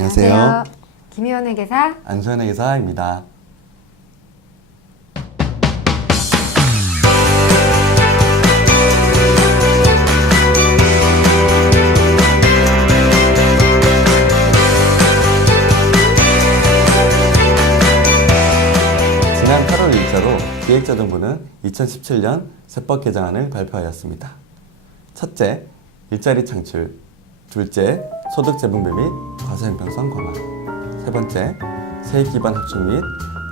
안녕하세요. 김희원의 계사 안소연의 계사입니다. 지난 8월 1일자로 기획재정부는 2017년 세법 개정안을 발표하였습니다. 첫째, 일자리 창출. 둘째, 소득 재분배 및 과세 형평성 강화. 세 번째, 세액 기반 합축 및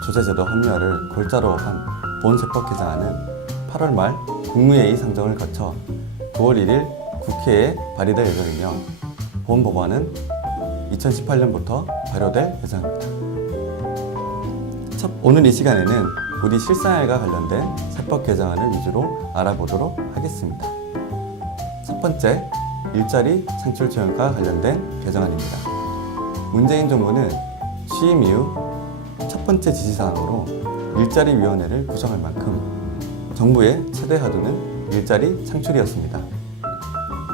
조세제도 합리화를 골자로 한 본 세법 개정안은 8월 말 국무회의 상정을 거쳐 9월 1일 국회에 발의될 예정이며 본 법안은 2018년부터 발효될 예정입니다. 오늘 이 시간에는 우리 실생활과 관련된 세법 개정안을 위주로 알아보도록 하겠습니다. 첫 번째, 일자리 창출 지원과 관련된 개정안입니다. 문재인 정부는 취임 이후 첫 번째 지시사항으로 일자리위원회를 구성할 만큼 정부의 최대 하도는 일자리 창출이었습니다.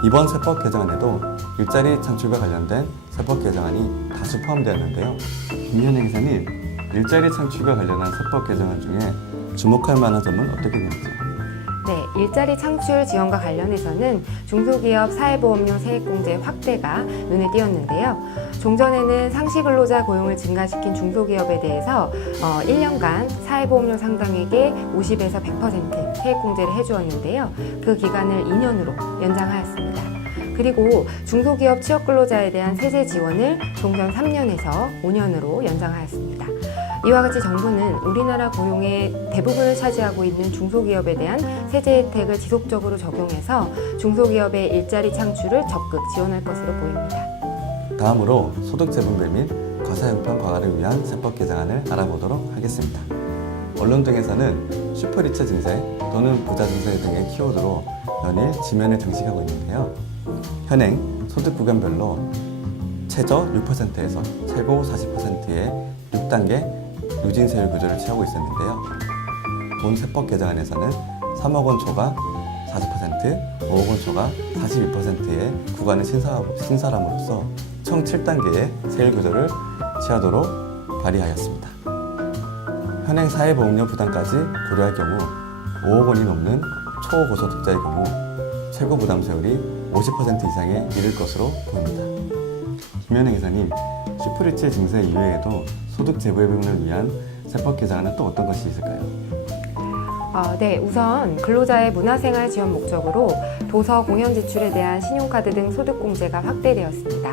이번 세법 개정안에도 일자리 창출과 관련된 세법 개정안이 다수 포함되었는데요. 김희원 기사님, 일자리 창출과 관련한 세법 개정안 중에 주목할 만한 점은 어떻게 되는지요? 네, 일자리 창출 지원과 관련해서는 중소기업 사회보험료 세액공제 확대가 눈에 띄었는데요. 종전에는 상시근로자 고용을 증가시킨 중소기업에 대해서 1년간 사회보험료 상당액의 50에서 100% 세액공제를 해주었는데요. 그 기간을 2년으로 연장하였습니다. 그리고 중소기업 취업근로자에 대한 세제 지원을 종전 3년에서 5년으로 연장하였습니다. 이와 같이 정부는 우리나라 고용의 대부분을 차지하고 있는 중소기업에 대한 세제 혜택을 지속적으로 적용해서 중소기업의 일자리 창출을 적극 지원할 것으로 보입니다. 다음으로 소득 재분배 및 과세 형평 강화를 위한 세법 개정안을 알아보도록 하겠습니다. 언론 등에서는 슈퍼리처 증세 또는 부자 증세 등의 키워드로 연일 지면을 장식하고 있는데요. 현행 소득 구간별로 최저 6%에서 최고 40%의 6단계 누진세율 구조를 취하고 있었는데요. 본 세법 개정안에서는 3억 원 초과 40%, 5억 원 초과 42%의 구간을 신설함으로써 총 7단계의 세율 구조를 취하도록 발의하였습니다. 현행 사회보험료 부담까지 고려할 경우 5억 원이 넘는 초고소득자의 경우 최고 부담 세율이 50% 이상에 이를 것으로 보입니다. 김현행 기사님, 슈퍼리처 증세 이외에도 소득 재부의 부분을 위한 세법 개정안은 또 어떤 것이 있을까요? 네, 우선 근로자의 문화생활 지원 목적으로 도서 공연 지출에 대한 신용카드 등 소득공제가 확대되었습니다.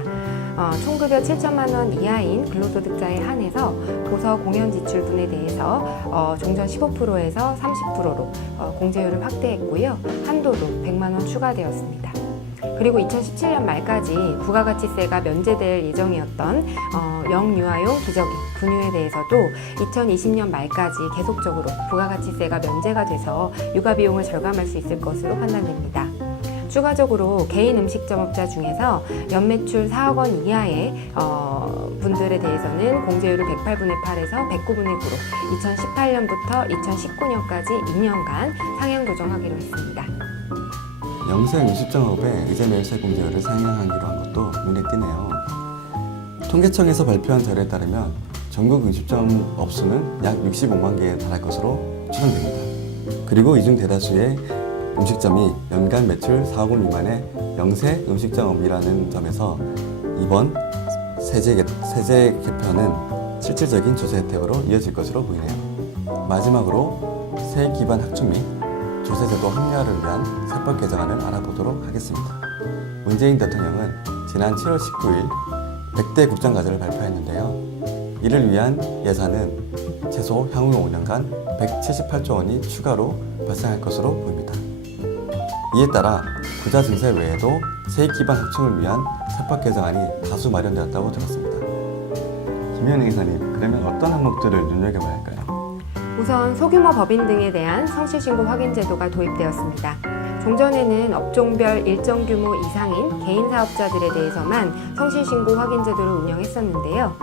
총급여 7천만 원 이하인 근로소득자에 한해서 도서 공연 지출분에 대해서 종전 15%에서 30%로 공제율을 확대했고요. 한도도 100만 원 추가되었습니다. 그리고 2017년 말까지 부가가치세가 면제될 예정이었던 영유아용 기저귀, 분유에 대해서도 2020년 말까지 계속적으로 부가가치세가 면제가 돼서 육아비용을 절감할 수 있을 것으로 판단됩니다. 추가적으로 개인 음식점업자 중에서 연매출 4억 원 이하의 분들에 대해서는 공제율을 108분의 8에서 109분의 9로 2018년부터 2019년까지 2년간 상향 조정하기로 했습니다. 영세 음식점업의 의제매세 공제율을 상향하기로 한 것도 눈에 띄네요. 통계청에서 발표한 자료에 따르면 전국 음식점 업수는 약 65만 개에 달할 것으로 추정됩니다. 그리고 이 중 대다수의 음식점이 연간 매출 4억 원 미만의 영세 음식점업이라는 점에서 이번 세제 개편은 실질적인 조세 혜택으로 이어질 것으로 보이네요. 마지막으로 세액 기반 합축 및 조세제도 합리화를 위한 세법 개정안을 알아보도록 하겠습니다. 문재인 대통령은 지난 7월 19일 100대 국정과제를 발표했는데요. 이를 위한 예산은 최소 향후 5년간 178조 원이 추가로 발생할 것으로 보입니다. 이에 따라 부자 증세 외에도 세액 기반 합축을 위한 세법 개정안이 다수 마련되었다고 들었습니다. 김현희 기사님, 그러면 어떤 항목들을 눈여겨봐야 할까요? 우선 소규모 법인 등에 대한 성실신고 확인 제도가 도입되었습니다. 종전에는 업종별 일정 규모 이상인 개인 사업자들에 대해서만 성실신고 확인 제도를 운영했었는데요.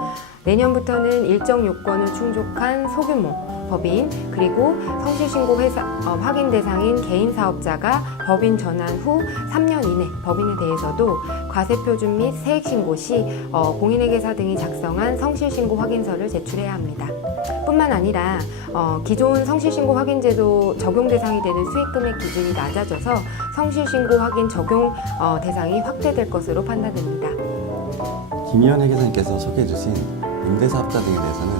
내년부터는 일정 요건을 충족한 소규모 법인, 그리고 성실신고 확인 대상인 개인 사업자가 법인 전환 후 3년 이내 법인에 대해서도 과세표준 및 세액신고 시 공인회계사 등이 작성한 성실신고 확인서를 제출해야 합니다. 뿐만 아니라 기존 성실신고 확인제도 적용 대상이 되는 수익금액 기준이 낮아져서 성실신고 확인 적용 대상이 확대될 것으로 판단됩니다. 김희연 회계사님께서 소개해주신 임대사업자 등에 대해서는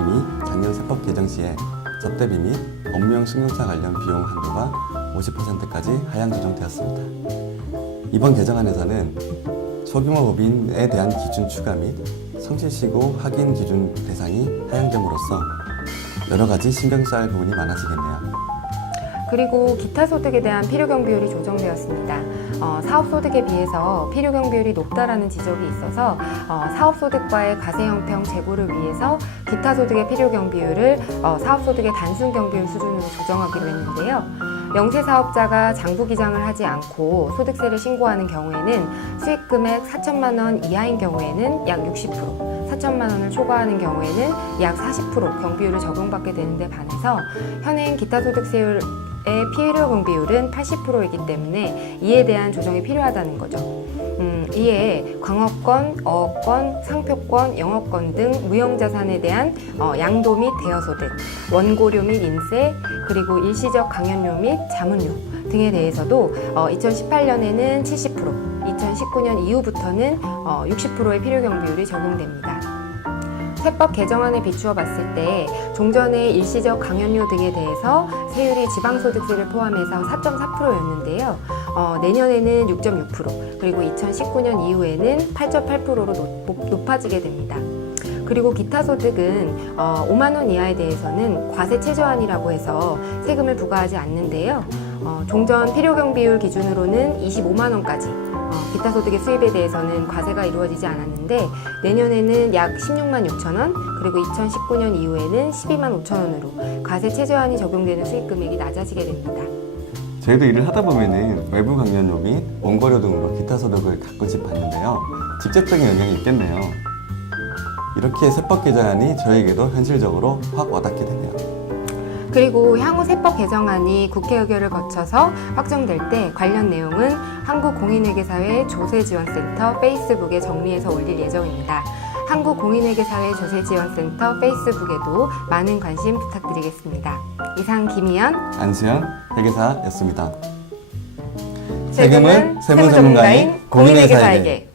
이미 작년 세법 개정 시에 접대비 및 업무용 승용차 관련 비용 한도가 50%까지 하향 조정되었습니다. 이번 개정안에서는 소규모 법인에 대한 기준 추가 및 성실신고 확인 기준 대상이 하향됨으로써 여러 가지 신경 써야 할 부분이 많아지겠네요. 그리고 기타 소득에 대한 필요경 비율이 조정되었습니다. 사업소득에 비해서 필요경 비율이 높다라는 지적이 있어서 사업소득과의 과세 형평 제고를 위해서 기타 소득의 필요경 비율을 사업소득의 단순경 비율 수준으로 조정하기로 했는데요. 영세 사업자가 장부기장을 하지 않고 소득세를 신고하는 경우에는 수익금액 4천만 원 이하인 경우에는 약 60%, 4천만 원을 초과하는 경우에는 약 40% 경비율을 적용받게 되는데 반해서 현행 기타 소득세율 의 필요경 비율은 80%이기 때문에 이에 대한 조정이 필요하다는 거죠. 이에 광업권, 어업권, 상표권, 영업권 등 무형자산에 대한 양도 및 대여소득, 원고료 및 인세, 그리고 일시적 강연료 및 자문료 등에 대해서도 2018년에는 70%, 2019년 이후부터는 60%의 필요경 비율이 적용됩니다. 세법 개정안에 비추어 봤을 때 종전의 일시적 강연료 등에 대해서 세율이 지방소득세를 포함해서 4.4%였는데요. 내년에는 6.6%, 그리고 2019년 이후에는 8.8%로 높아지게 됩니다. 그리고 기타 소득은 5만 원 이하에 대해서는 과세 최저한이라고 해서 세금을 부과하지 않는데요. 종전 필요경 비율 기준으로는 25만 원까지 기타 소득의 수입에 대해서는 과세가 이루어지지 않았는데 내년에는 약 16만 6천 원, 그리고 2019년 이후에는 12만 5천 원으로 과세 최저한이 적용되는 수익 금액이 낮아지게 됩니다. 저희도 일을 하다 보면은 외부 강연료 및 원고료 등으로 기타 소득을 가끔씩 받는데요. 직접적인 영향이 있겠네요. 이렇게 세법 개정안이 저에게도 현실적으로 확 와닿게 되네요. 그리고 향후 세법 개정안이 국회 의결을 거쳐서 확정될 때 관련 내용은 한국공인회계사회 조세지원센터 페이스북에 정리해서 올릴 예정입니다. 한국공인회계사회 조세지원센터 페이스북에도 많은 관심 부탁드리겠습니다. 이상 김희연, 안수현 회계사였습니다. 세금은 세무 전문가인 공인회계사에게.